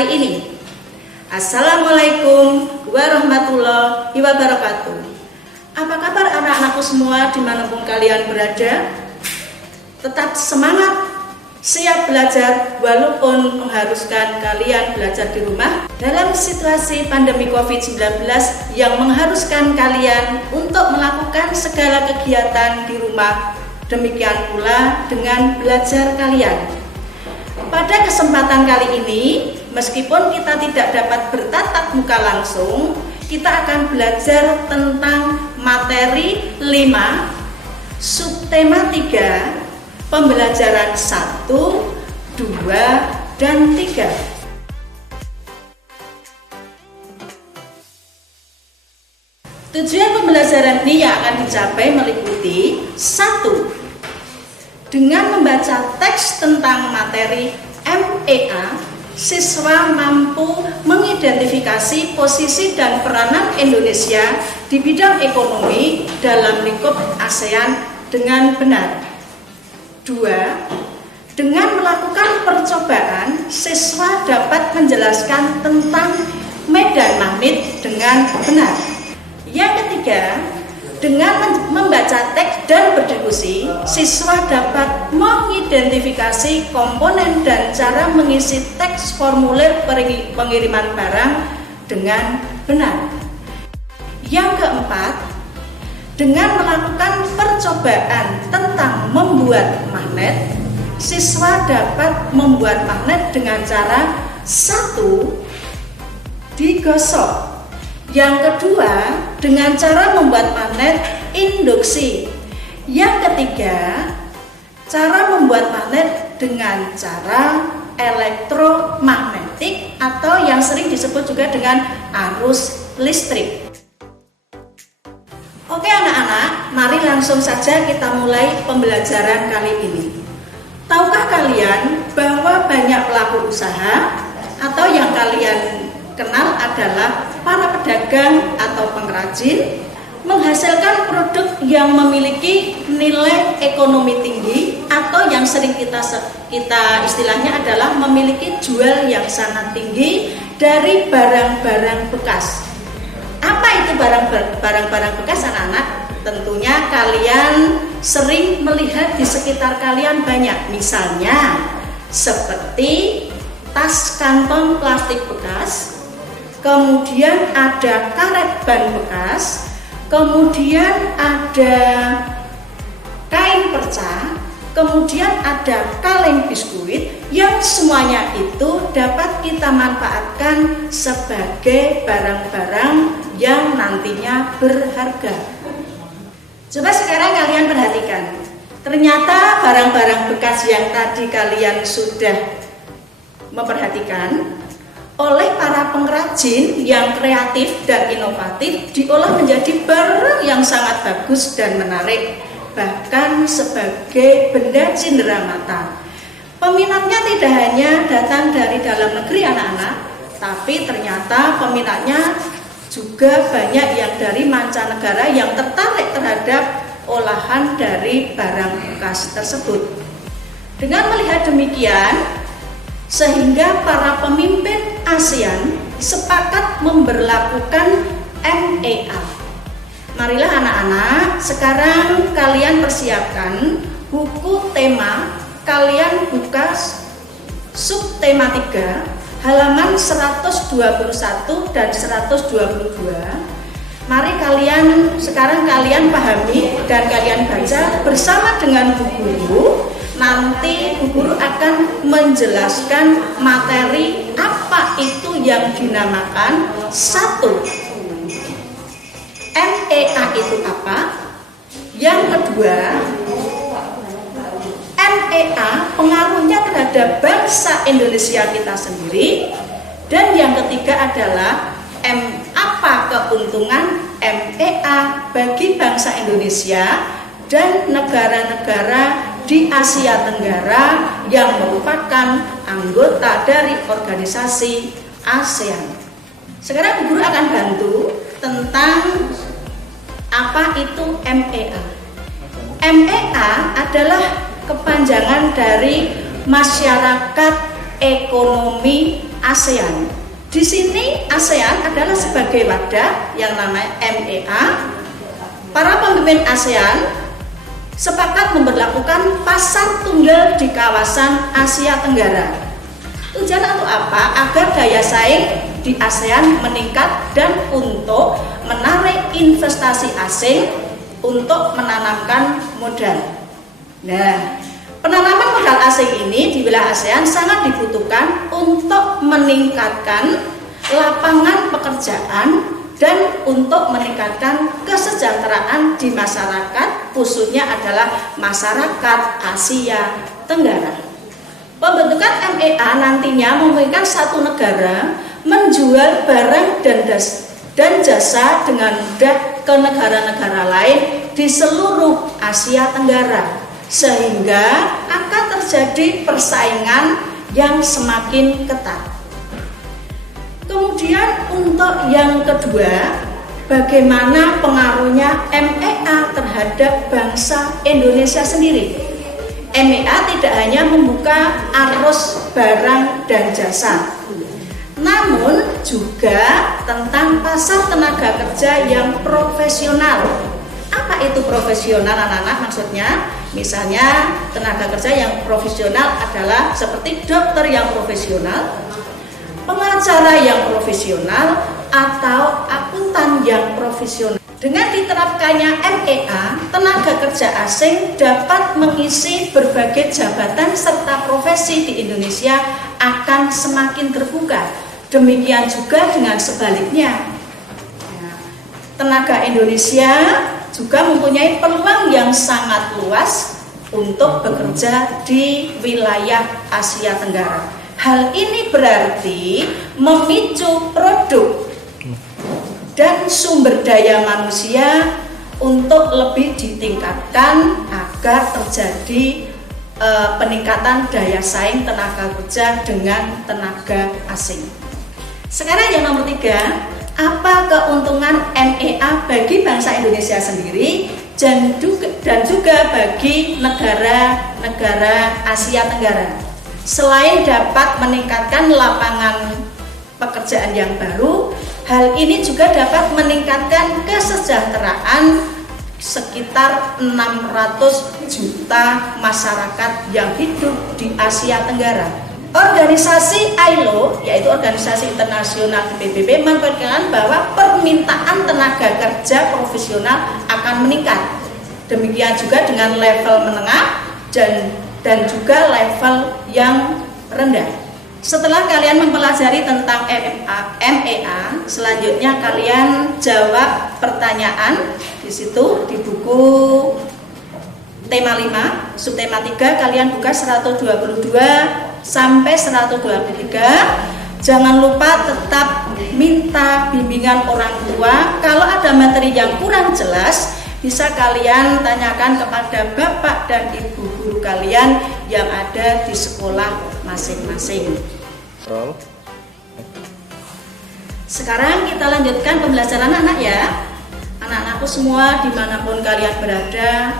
kali ini. Assalamualaikum warahmatullahi wabarakatuh. Apa kabar anak-anakku semua dimanapun kalian berada? Tetap semangat, siap belajar walaupun mengharuskan kalian belajar di rumah dalam situasi pandemi COVID-19 yang mengharuskan kalian untuk melakukan segala kegiatan di rumah. Demikian pula dengan belajar kalian. Pada kesempatan kali ini, meskipun kita tidak dapat bertatap muka langsung, kita akan belajar tentang materi 5, subtema 3, pembelajaran 1, 2, dan 3. Tujuan pembelajaran ini yang akan dicapai meliputi 1. Dengan membaca teks tentang materi MEA, siswa mampu mengidentifikasi posisi dan peranan Indonesia di bidang ekonomi dalam lingkup ASEAN dengan benar. 2. Dengan melakukan percobaan, siswa dapat menjelaskan tentang medan magnet dengan benar. Yang ketiga, dengan membaca teks dan berdiskusi, siswa dapat mengidentifikasi komponen dan cara mengisi teks formulir pengiriman barang dengan benar. Yang keempat, dengan melakukan percobaan tentang membuat magnet, siswa dapat membuat magnet dengan cara 1. Digosok. Yang kedua, dengan cara membuat magnet induksi. Yang ketiga, cara membuat magnet dengan cara elektromagnetik atau yang sering disebut juga dengan arus listrik. Oke anak-anak, mari langsung saja kita mulai pembelajaran kali ini. Tahukah kalian bahwa banyak pelaku usaha atau yang kalian kenal adalah para pedagang atau pengrajin menghasilkan produk yang memiliki nilai ekonomi tinggi atau yang sering kita istilahnya adalah memiliki jual yang sangat tinggi dari barang-barang bekas. Apa itu barang-barang bekas anak-anak? Tentunya kalian sering melihat di sekitar kalian banyak, misalnya seperti tas kantong plastik bekas, kemudian ada karet ban bekas, kemudian ada kain perca, kemudian ada kaleng biskuit yang semuanya itu dapat kita manfaatkan sebagai barang-barang yang nantinya berharga. Coba sekarang kalian perhatikan, ternyata barang-barang bekas yang tadi kalian sudah memperhatikan oleh para pengrajin yang kreatif dan inovatif diolah menjadi barang yang sangat bagus dan menarik, bahkan sebagai benda cindera mata. Peminatnya tidak hanya datang dari dalam negeri anak-anak, tapi ternyata peminatnya juga banyak yang dari mancanegara yang tertarik terhadap olahan dari barang bekas tersebut. Dengan melihat demikian, sehingga para pemimpin ASEAN sepakat memberlakukan MEA. Marilah anak-anak, sekarang kalian persiapkan buku tema, kalian buka subtema 3 halaman 121 dan 122. Mari sekarang kalian pahami dan kalian baca bersama dengan Bu Guru. Nanti Bu Guru akan menjelaskan materi apa itu yang dinamakan 1. MEA itu apa? Yang kedua, MEA pengaruhnya terhadap bangsa Indonesia kita sendiri. Dan yang ketiga adalah apa keuntungan MEA bagi bangsa Indonesia dan negara-negara di Asia Tenggara yang merupakan anggota dari organisasi ASEAN. Sekarang Bu Guru akan bantu tentang apa itu MEA. MEA adalah kepanjangan dari Masyarakat Ekonomi ASEAN. Di sini ASEAN adalah sebagai wadah yang namanya MEA. Para pemimpin ASEAN sepakat memberlakukan pasar tunggal di kawasan Asia Tenggara. Tujuan untuk apa? Agar daya saing di ASEAN meningkat dan untuk menarik investasi asing untuk menanamkan modal. Nah, penanaman modal asing ini di wilayah ASEAN sangat dibutuhkan untuk meningkatkan lapangan pekerjaan dan untuk meningkatkan kesejahteraan di masyarakat, khususnya adalah masyarakat Asia Tenggara. Pembentukan MEA nantinya memungkinkan satu negara menjual barang dan jasa dengan mudah ke negara-negara lain di seluruh Asia Tenggara, sehingga akan terjadi persaingan yang semakin ketat. Kemudian untuk yang kedua, bagaimana pengaruhnya MEA terhadap bangsa Indonesia sendiri? MEA tidak hanya membuka arus barang dan jasa, namun juga tentang pasar tenaga kerja yang profesional. Apa itu profesional, anak-anak? Maksudnya, misalnya tenaga kerja yang profesional adalah seperti dokter yang profesional, pengacara yang profesional, atau akuntan yang profesional. Dengan diterapkannya MEA, tenaga kerja asing dapat mengisi berbagai jabatan serta profesi di Indonesia akan semakin terbuka. Demikian juga dengan sebaliknya. Tenaga Indonesia juga mempunyai peluang yang sangat luas untuk bekerja di wilayah Asia Tenggara. Hal ini berarti memicu produk dan sumber daya manusia untuk lebih ditingkatkan agar terjadi peningkatan daya saing tenaga kerja dengan tenaga asing. Sekarang yang nomor 3, apa keuntungan MEA bagi bangsa Indonesia sendiri dan juga bagi negara-negara Asia Tenggara? Selain dapat meningkatkan lapangan pekerjaan yang baru, hal ini juga dapat meningkatkan kesejahteraan sekitar 600 juta masyarakat yang hidup di Asia Tenggara. Organisasi ILO, yaitu Organisasi Internasional PBB, memperkirakan bahwa permintaan tenaga kerja profesional akan meningkat. Demikian juga dengan level menengah dan juga level yang rendah. Setelah kalian mempelajari tentang MEA, selanjutnya kalian jawab pertanyaan di situ di buku tema 5, subtema 3, kalian buka 122 sampai 123. Jangan lupa tetap minta bimbingan orang tua. Kalau ada materi yang kurang jelas, bisa kalian tanyakan kepada bapak dan ibu guru kalian yang ada di sekolah masing-masing. Sekarang kita lanjutkan pembelajaran anak ya. Anak-anakku semua dimanapun kalian berada,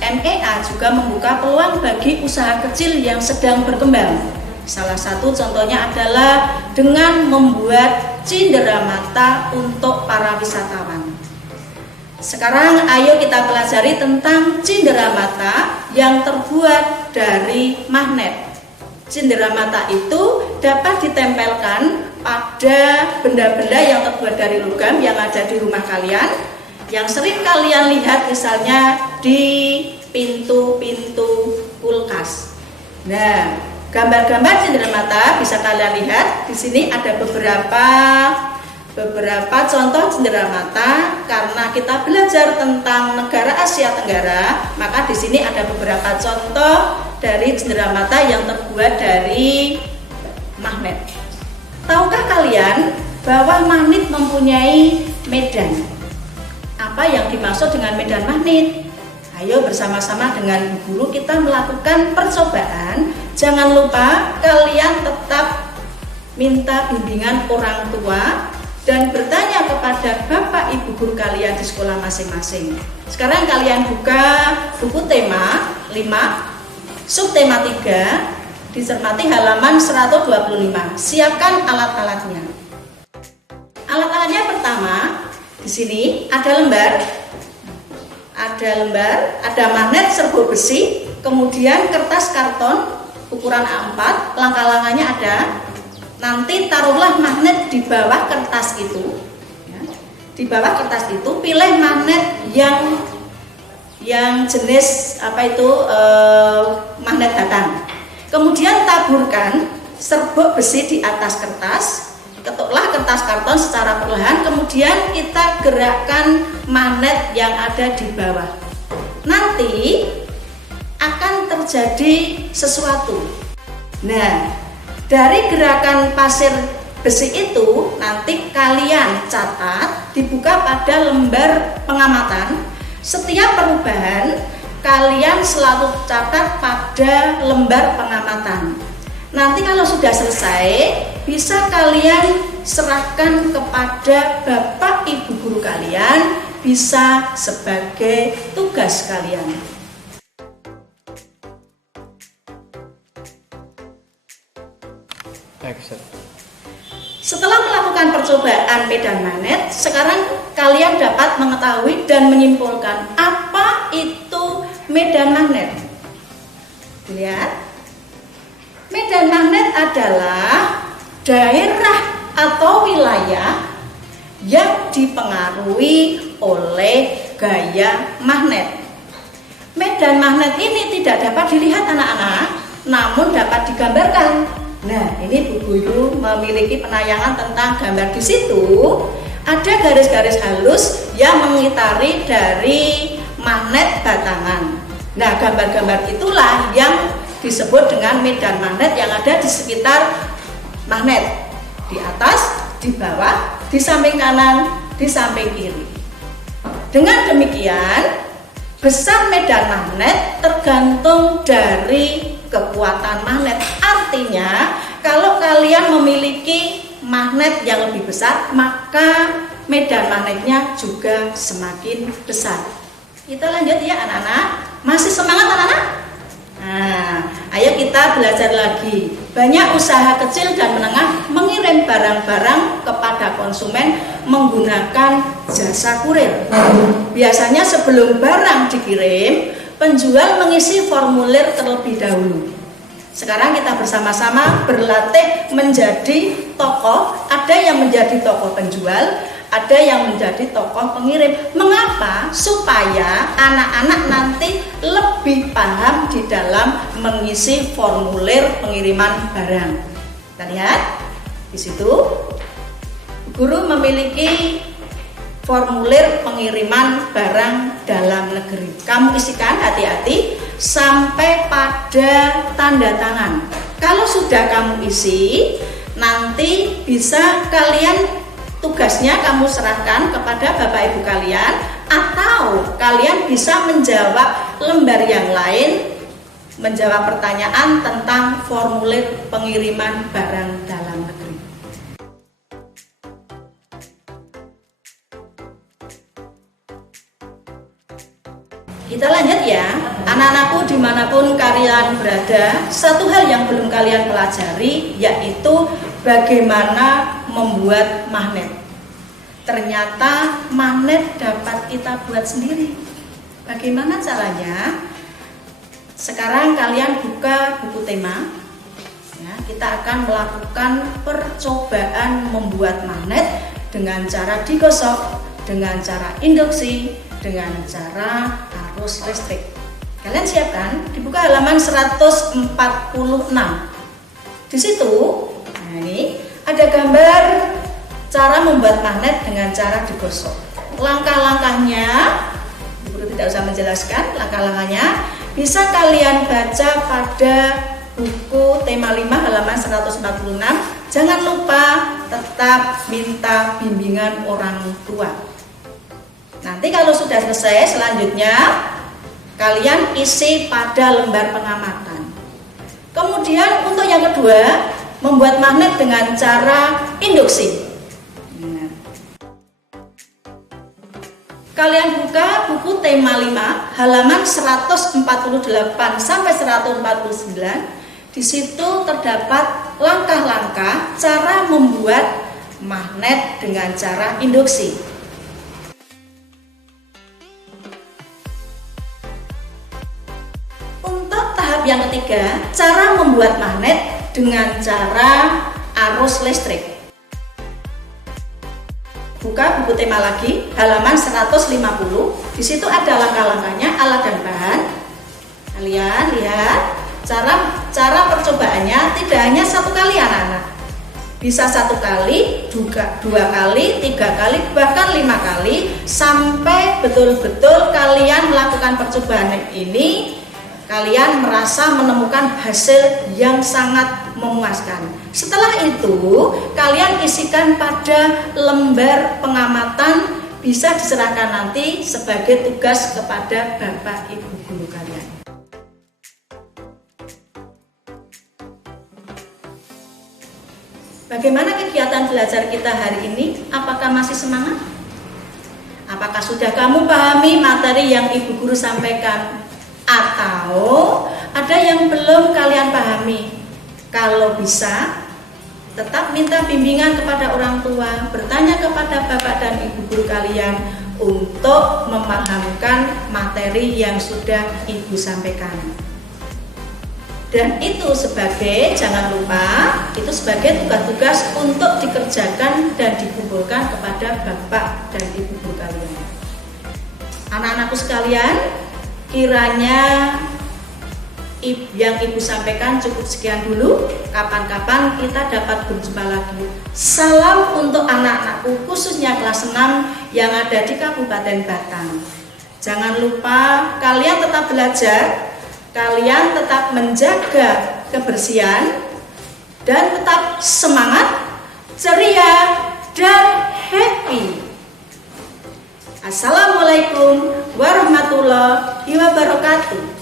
MEA juga membuka peluang bagi usaha kecil yang sedang berkembang. Salah satu contohnya adalah dengan membuat cenderamata untuk para wisatawan. Sekarang ayo kita pelajari tentang cenderamata yang terbuat dari magnet. Cenderamata itu dapat ditempelkan pada benda-benda yang terbuat dari logam yang ada di rumah kalian, yang sering kalian lihat misalnya di pintu-pintu kulkas. Nah, gambar-gambar cenderamata bisa kalian lihat. Di sini ada beberapa contoh cenderamata. Karena kita belajar tentang negara Asia Tenggara, maka di sini ada beberapa contoh dari cenderamata yang terbuat dari magnet. Tahukah kalian bahwa magnet mempunyai medan? Apa yang dimaksud dengan medan magnet? Ayo bersama-sama dengan guru kita melakukan percobaan. Jangan lupa kalian tetap minta bimbingan orang tua dan bertanya kepada bapak ibu guru kalian di sekolah masing-masing. Sekarang kalian buka buku tema 5, subtema 3, Dicermati halaman 125. Siapkan alat-alatnya. Alat-alatnya pertama, di sini ada lembar, ada magnet serbuk besi, kemudian kertas karton ukuran A4, langkah-langkahnya ada. Nanti taruhlah magnet di bawah kertas itu. Ya. Di bawah kertas itu pilih magnet yang jenis magnet batang. Kemudian taburkan serbuk besi di atas kertas. Ketuklah kertas karton secara perlahan. Kemudian kita gerakkan magnet yang ada di bawah. Nanti akan terjadi sesuatu. Nah, dari gerakan pasir besi itu nanti kalian catat, dibuka pada lembar pengamatan. Setiap perubahan kalian selalu catat pada lembar pengamatan. Nanti kalau sudah selesai, bisa kalian serahkan kepada Bapak Ibu guru kalian, bisa sebagai tugas kalian. Setelah melakukan percobaan medan magnet, sekarang kalian dapat mengetahui dan menyimpulkan apa itu medan magnet. Lihat, medan magnet adalah daerah atau wilayah yang dipengaruhi oleh gaya magnet. Medan magnet ini tidak dapat dilihat anak-anak, namun dapat digambarkan. Nah, ini Bu Guru memiliki penayangan tentang gambar. Di situ ada garis-garis halus yang mengitari dari magnet batangan. Nah, gambar-gambar itulah yang disebut dengan medan magnet yang ada di sekitar magnet. Di atas, di bawah, di samping kanan, di samping kiri. Dengan demikian, besar medan magnet tergantung dari kekuatan magnet. Artinya, kalau kalian memiliki magnet yang lebih besar, maka medan magnetnya juga semakin besar. Kita lanjut ya anak-anak. Masih semangat anak-anak? Nah, ayo kita belajar lagi. Banyak usaha kecil dan menengah mengirim barang-barang kepada konsumen menggunakan jasa kurir. Biasanya sebelum barang dikirim, penjual mengisi formulir terlebih dahulu. Sekarang kita bersama-sama berlatih menjadi tokoh. Ada yang menjadi tokoh penjual, ada yang menjadi tokoh pengirim. Mengapa? Supaya anak-anak nanti lebih paham di dalam mengisi formulir pengiriman barang. Kita lihat di situ, guru memiliki formulir pengiriman barang dalam negeri. Kamu isikan hati-hati sampai pada tanda tangan. Kalau sudah kamu isi, nanti bisa kalian tugasnya kamu serahkan kepada Bapak Ibu kalian, atau kalian bisa menjawab lembar yang lain, menjawab pertanyaan tentang formulir pengiriman barang dalam negeri. Kita lanjut ya, anak-anakku dimanapun kalian berada. Satu hal yang belum kalian pelajari yaitu bagaimana membuat magnet. Ternyata magnet dapat kita buat sendiri. Bagaimana caranya? Sekarang kalian buka buku tema ya, kita akan melakukan percobaan membuat magnet dengan cara digosok, dengan cara induksi, dengan cara arus listrik. Kalian siapkan, dibuka halaman 146. Di situ, nah ini ada gambar cara membuat magnet dengan cara digosok. Langkah-langkahnya, guru tidak usah menjelaskan. Langkah-langkahnya bisa kalian baca pada buku tema 5 halaman 146. Jangan lupa tetap minta bimbingan orang tua. Nanti kalau sudah selesai, selanjutnya kalian isi pada lembar pengamatan. Kemudian untuk yang kedua, membuat magnet dengan cara induksi. Kalian buka buku tema 5 halaman 148 sampai 149. Di situ terdapat langkah-langkah cara membuat magnet dengan cara induksi. Untuk tahap yang ketiga, cara membuat magnet dengan cara arus listrik. Buka buku tema lagi, halaman 150. Di situ ada langkah-langkahnya, alat dan bahan. Kalian lihat, cara percobaannya tidak hanya satu kali anak-anak. Bisa satu kali, juga dua kali, tiga kali, bahkan 5 kali, sampai betul-betul kalian melakukan percobaan ini, kalian merasa menemukan hasil yang sangat memuaskan. Setelah itu, kalian isikan pada lembar pengamatan, bisa diserahkan nanti sebagai tugas kepada Bapak Ibu guru kalian. Bagaimana kegiatan belajar kita hari ini? Apakah masih semangat? Apakah sudah kamu pahami materi yang Ibu guru sampaikan? Atau ada yang belum kalian pahami? Kalau bisa, tetap minta bimbingan kepada orang tua, bertanya kepada bapak dan ibu guru kalian untuk memahamkan materi yang sudah Ibu sampaikan. Dan itu sebagai, jangan lupa, itu sebagai tugas-tugas untuk dikerjakan dan dikumpulkan kepada bapak dan ibu guru kalian. Anak-anakku sekalian, kiranya yang Ibu sampaikan cukup sekian dulu. Kapan-kapan kita dapat berjumpa lagi. Salam untuk anak-anakku, khususnya kelas 6 yang ada di Kabupaten Batang. Jangan lupa kalian tetap belajar, kalian tetap menjaga kebersihan, dan tetap semangat, ceria, dan happy. Assalamualaikum warahmatullahi wabarakatuh.